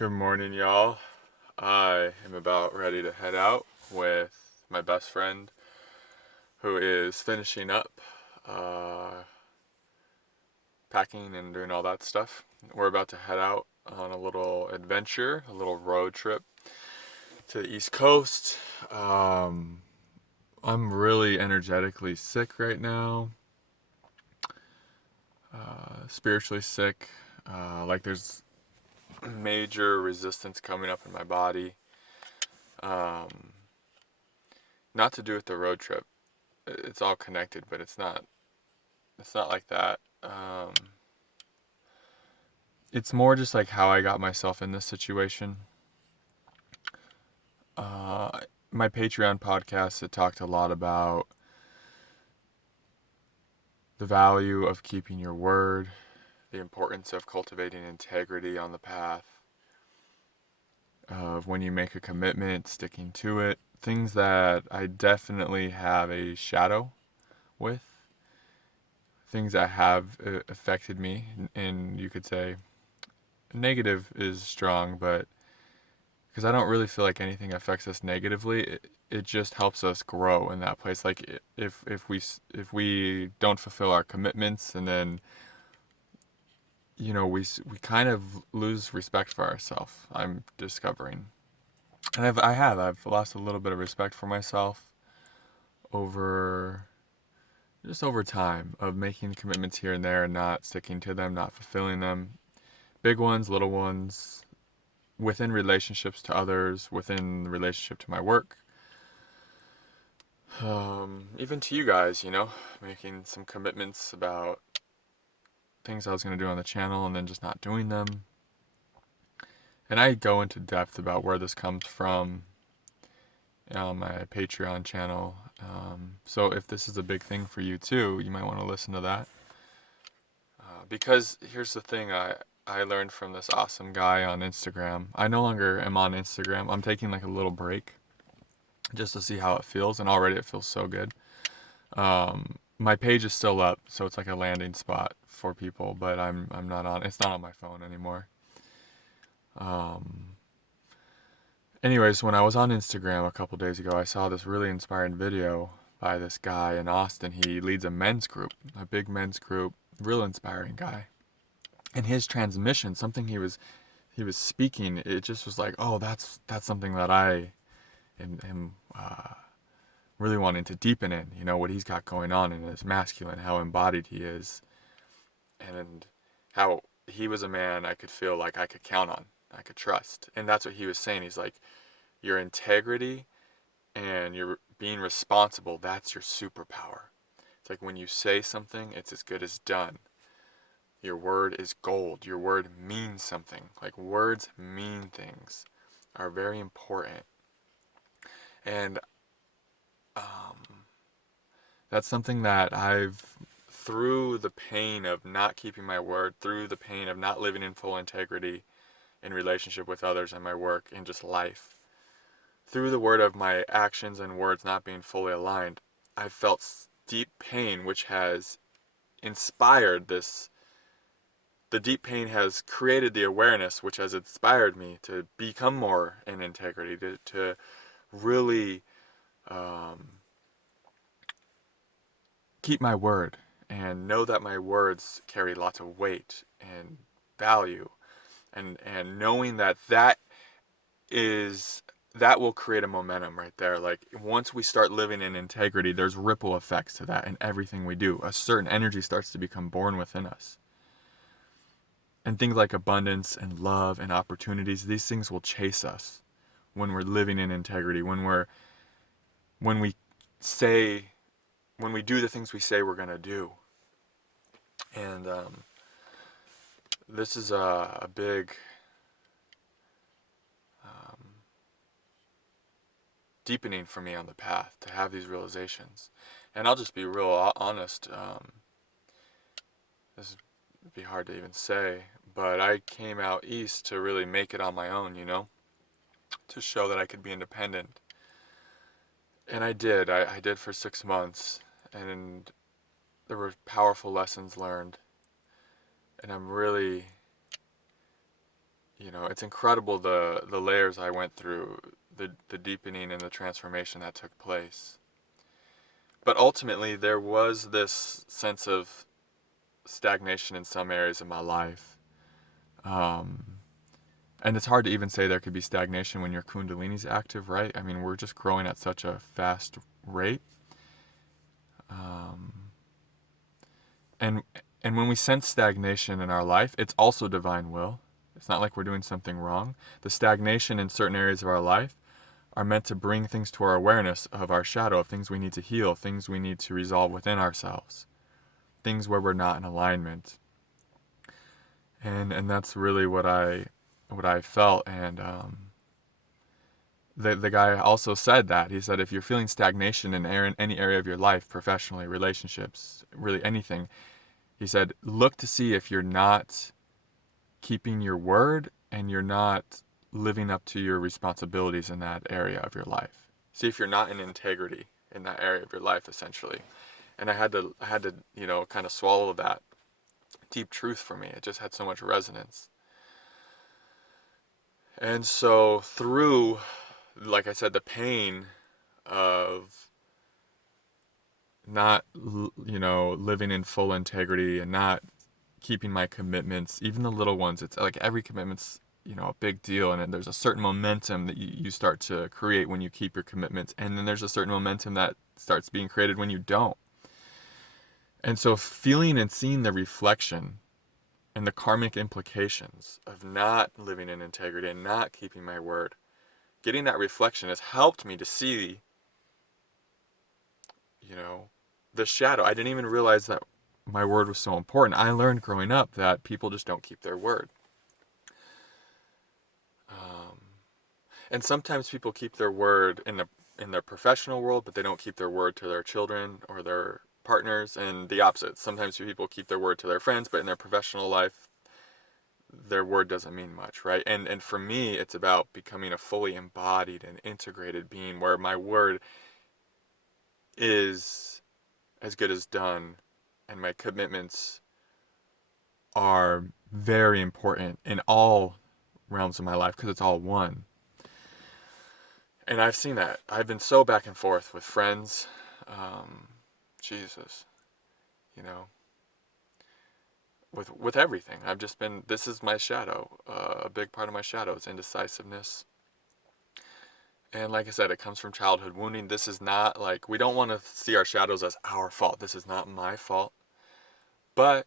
Good morning, y'all. I am about ready to head out with my best friend who is finishing up packing and doing all that stuff. We're about to head out on a little adventure, a little road trip to the East Coast. I'm really energetically sick right now, spiritually sick. Like there's major resistance coming up in my body. Um, Not to do with the road trip. It's all connected, but it's not. It's not like that. It's more just like how I got myself in this situation. Uh, my Patreon podcast, it talked a lot about the value of keeping your word, the importance of cultivating integrity on the path, of when you make a commitment, sticking to it. Things that I definitely have a shadow with. Things that have affected me, and you could say negative is strong, but because I don't really feel like anything affects us negatively. It just helps us grow in that place. Like if we don't fulfill our commitments, and then we kind of lose respect for ourselves. I'm discovering, and I've lost a little bit of respect for myself over over time of making commitments here and there and not sticking to them, not fulfilling them. Big ones, little ones, within relationships to others, within the relationship to my work. Even to you guys, making some commitments about things I was going to do on the channel and then just not doing them. And I go into depth about where this comes from on my Patreon channel. So if this is a big thing for you too, you might want to listen to that. Because here's the thing I learned from this awesome guy on Instagram. I no longer am on Instagram. I'm taking like a little break just to see how it feels, and already it feels so good. My page is still up, so it's like a landing spot for people, but I'm not on. It's not on my phone anymore. Anyways, when I was on Instagram a couple days ago, I saw this really inspiring video by this guy in Austin. He leads a men's group, a big men's group, real inspiring guy. And his transmission, something he was speaking, it just was like, oh, that's something that I am really wanting to deepen in, what he's got going on in his masculine, how embodied he is, and how he was a man I could feel like I could count on, I could trust. And that's what he was saying. He's like, your integrity and your being responsible, that's your superpower. It's like when you say something, it's as good as done. Your word is gold. Your word means something. Like words mean things, are very important. And that's something that through the pain of not keeping my word, through the pain of not living in full integrity in relationship with others and my work and just life, through the word of my actions and words not being fully aligned, I've felt deep pain, which has inspired this. The deep pain has created the awareness, which has inspired me to become more in integrity, to really keep my word and know that my words carry lots of weight and value, and knowing that will create a momentum right there. Like once we start living in integrity, there's ripple effects to that in everything we do. A certain energy starts to become born within us, and things like abundance and love and opportunities, these things will chase us when we're living in integrity, when we say, when we do the things we say we're going to do. And this is a big deepening for me on the path to have these realizations. And I'll just be real honest. This would be hard to even say, but I came out east to really make it on my own, to show that I could be independent. And I did. I did for 6 months, and there were powerful lessons learned. And I'm really, it's incredible the layers I went through, the deepening and the transformation that took place. But ultimately, there was this sense of stagnation in some areas of my life. Um, and it's hard to even say there could be stagnation when your kundalini's active, right? I mean, we're just growing at such a fast rate. Um, and and when we sense stagnation in our life, it's also divine will. It's not like we're doing something wrong. The stagnation in certain areas of our life are meant to bring things to our awareness of our shadow, of things we need to heal, things we need to resolve within ourselves, things where we're not in alignment. And that's really what I felt. And the guy also said that. He said, if you're feeling stagnation in any area of your life, professionally, relationships, really anything, he said, look to see if you're not keeping your word and you're not living up to your responsibilities in that area of your life. See if you're not in integrity in that area of your life, essentially. And I had to, kind of swallow that deep truth for me. It just had so much resonance. And so through, like I said, the pain of not, living in full integrity and not keeping my commitments, even the little ones, it's like every commitment's, a big deal. And then there's a certain momentum that you start to create when you keep your commitments. And then there's a certain momentum that starts being created when you don't. And so feeling and seeing the reflection and the karmic implications of not living in integrity and not keeping my word, getting that reflection has helped me to see, the shadow. I didn't even realize that my word was so important. I learned growing up that people just don't keep their word. And sometimes people keep their word in their professional world, but they don't keep their word to their children or their partners, and the opposite. Sometimes people keep their word to their friends, but in their professional life, their word doesn't mean much, right? And for me, it's about becoming a fully embodied and integrated being where my word is as good as done, and my commitments are very important in all realms of my life because it's all one. And I've seen that. I've been so back and forth with friends. Jesus, with everything. I've just been, this is my shadow. A big part of my shadow is indecisiveness. And like I said, it comes from childhood wounding. This is not like, we don't want to see our shadows as our fault. This is not my fault. But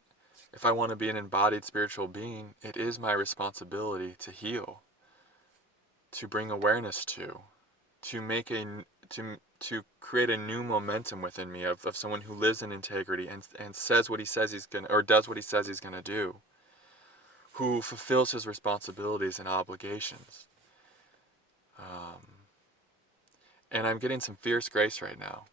if I want to be an embodied spiritual being, it is my responsibility to heal, to bring awareness to make to create a new momentum within me of someone who lives in integrity and says what he says he's gonna, or does what he says he's gonna do, who fulfills his responsibilities and obligations. And I'm getting some fierce grace right now.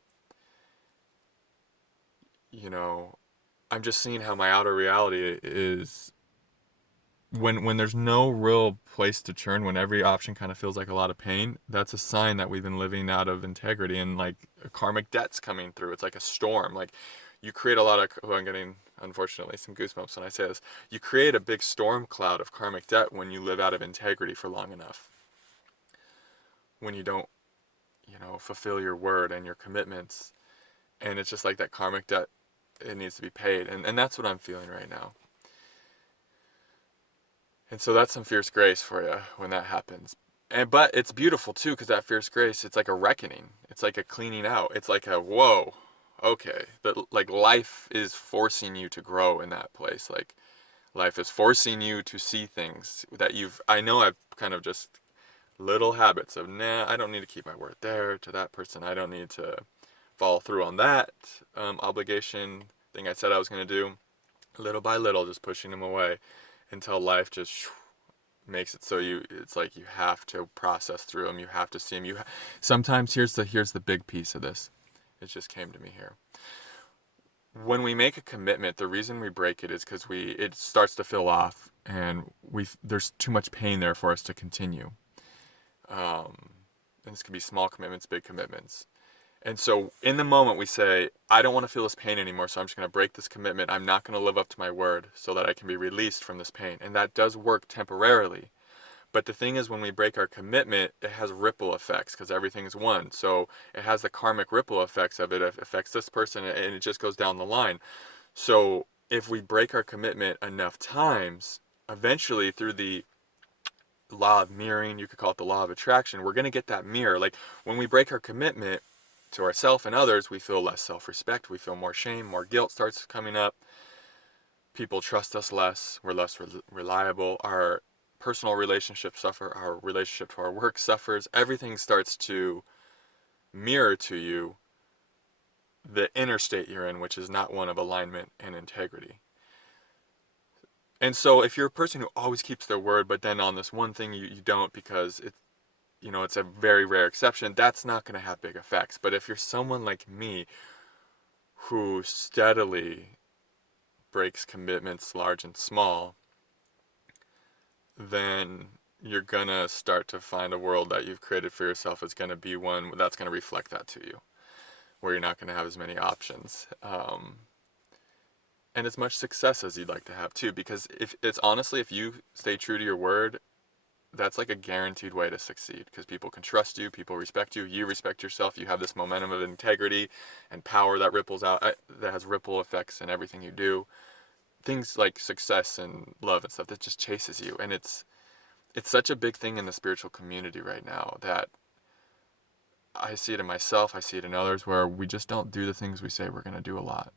I'm just seeing how my outer reality is, when there's no real place to turn, when every option kind of feels like a lot of pain, that's a sign that we've been living out of integrity, and like a karmic debt's coming through. It's like a storm. Like you create a lot of, I'm getting, unfortunately, some goosebumps when I say this. You create a big storm cloud of karmic debt when you live out of integrity for long enough. When you don't, fulfill your word and your commitments. And it's just like that karmic debt, it needs to be paid. And that's what I'm feeling right now. And so that's some fierce grace for you when that happens. But it's beautiful too, because that fierce grace, it's like a reckoning. It's like a cleaning out. It's like a, whoa, okay. But like life is forcing you to grow in that place. Like life is forcing you to see things that I know I've kind of just little habits of, I don't need to keep my word there to that person. I don't need to follow through on that obligation thing I said I was going to do. Little by little, just pushing them away until life just makes it so it's like you have to process through them. You have to see them. Sometimes here's the big piece of this. It just came to me here. When we make a commitment, the reason we break it is because it starts to fill off, and there's too much pain there for us to continue. And this could be small commitments, big commitments. And so in the moment we say, I don't want to feel this pain anymore, so I'm just going to break this commitment. I'm not going to live up to my word so that I can be released from this pain. And that does work temporarily. But the thing is, when we break our commitment, it has ripple effects because everything is one. So it has the karmic ripple effects of it. It affects this person, and it just goes down the line. So if we break our commitment enough times, eventually through the law of mirroring, you could call it the law of attraction, we're going to get that mirror. Like when we break our commitment to ourselves and others, we feel less self-respect, we feel more shame, more guilt starts coming up. People trust us less, we're less reliable, our personal relationships suffer, our relationship to our work suffers, everything starts to mirror to you the inner state you're in, which is not one of alignment and integrity. And so if you're a person who always keeps their word, but then on this one thing you don't because it's a very rare exception, that's not going to have big effects. But if you're someone like me who steadily breaks commitments large and small, then you're going to start to find a world that you've created for yourself is going to be one that's going to reflect that to you, where you're not going to have as many options. And as much success as you'd like to have too, because if you stay true to your word, that's like a guaranteed way to succeed, because people can trust you, people respect you, you respect yourself, you have this momentum of integrity and power that ripples out, that has ripple effects in everything you do. Things like success and love and stuff that just chases you. And it's such a big thing in the spiritual community right now that I see it in myself, I see it in others, where we just don't do the things we say we're going to do a lot.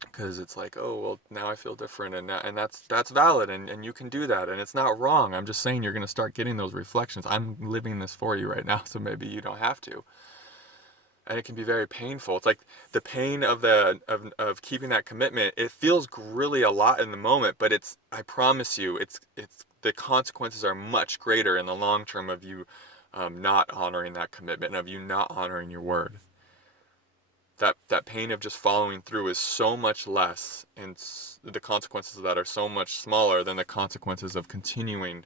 Because it's like, oh, well, now I feel different, and that's valid, and you can do that, and it's not wrong. I'm just saying you're going to start getting those reflections. I'm living this for you right now, so maybe you don't have to. And it can be very painful. It's like the pain of keeping that commitment. It feels really a lot in the moment, but I promise you, it's the consequences are much greater in the long term of you not honoring that commitment, and of you not honoring your word. That pain of just following through is so much less, and the consequences of that are so much smaller than the consequences of continuing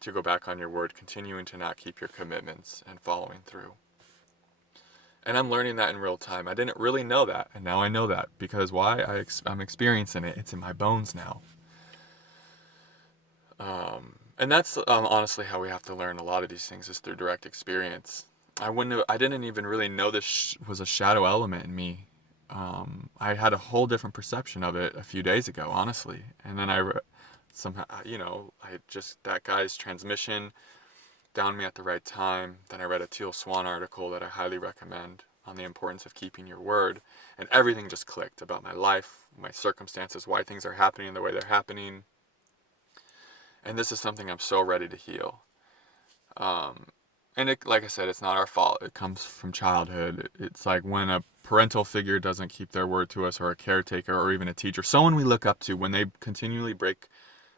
to go back on your word, continuing to not keep your commitments and following through. And I'm learning that in real time. I didn't really know that, and now I know that. Because why? I'm experiencing it. It's in my bones now. And that's honestly how we have to learn a lot of these things, is through direct experience. I didn't even really know this was a shadow element in me. I had a whole different perception of it a few days ago, honestly. And then somehow, that guy's transmission downed me at the right time. Then I read a Teal Swan article that I highly recommend on the importance of keeping your word. And everything just clicked about my life, my circumstances, why things are happening the way they're happening. And this is something I'm so ready to heal. And like I said, it's not our fault. It comes from childhood. It's like when a parental figure doesn't keep their word to us, or a caretaker, or even a teacher, someone we look up to, when they continually break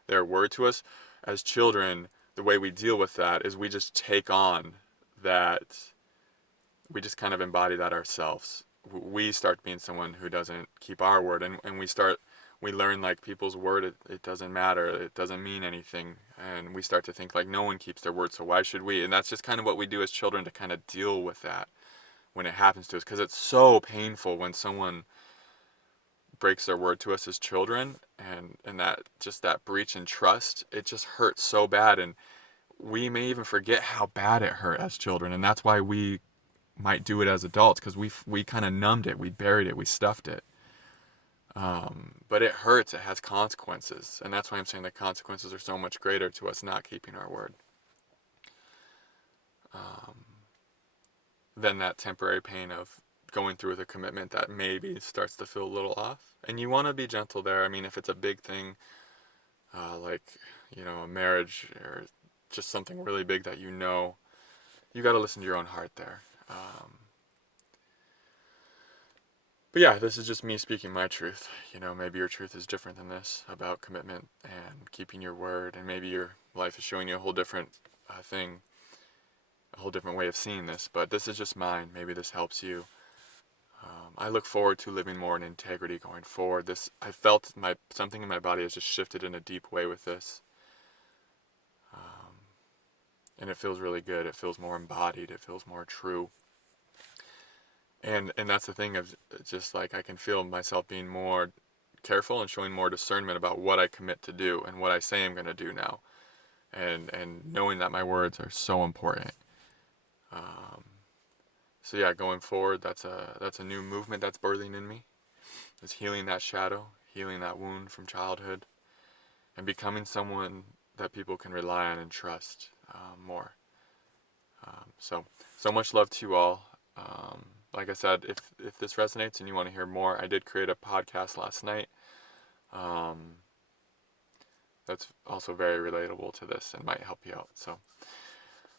their word to us, as children, the way we deal with that is we just take on that. We just kind of embody that ourselves. We start being someone who doesn't keep our word, and we learn like people's word, it doesn't matter, it doesn't mean anything, and we start to think like no one keeps their word, so why should we? And that's just kind of what we do as children to kind of deal with that when it happens to us, because it's so painful when someone breaks their word to us as children, and that breach in trust, it just hurts so bad, and we may even forget how bad it hurt as children, and that's why we might do it as adults, because we kind of numbed it, we buried it, we stuffed it. But it hurts, it has consequences, and that's why I'm saying the consequences are so much greater to us not keeping our word than that temporary pain of going through with a commitment that maybe starts to feel a little off. And you want to be gentle there. I mean, if it's a big thing, like, a marriage, or just something really big that you got to listen to your own heart there. But yeah, this is just me speaking my truth. Maybe your truth is different than this about commitment and keeping your word, and maybe your life is showing you a whole different thing, a whole different way of seeing this. But this is just mine. Maybe this helps you. I look forward to living more in integrity going forward. I felt something in my body has just shifted in a deep way with this. And it feels really good. It feels more embodied. It feels more true. And that's the thing of just like I can feel myself being more careful and showing more discernment about what I commit to do and what I say I'm going to do now. and knowing that my words are so important. So yeah, going forward, that's a new movement that's birthing in me. Is healing that shadow, healing that wound from childhood, and becoming someone that people can rely on and trust more. So much love to you all. Like I said, if this resonates and you want to hear more, I did create a podcast last night. That's also very relatable to this and might help you out. So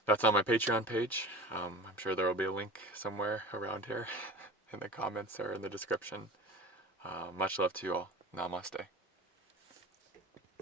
that's on my Patreon page. I'm sure there will be a link somewhere around here in the comments or in the description. Much love to you all. Namaste.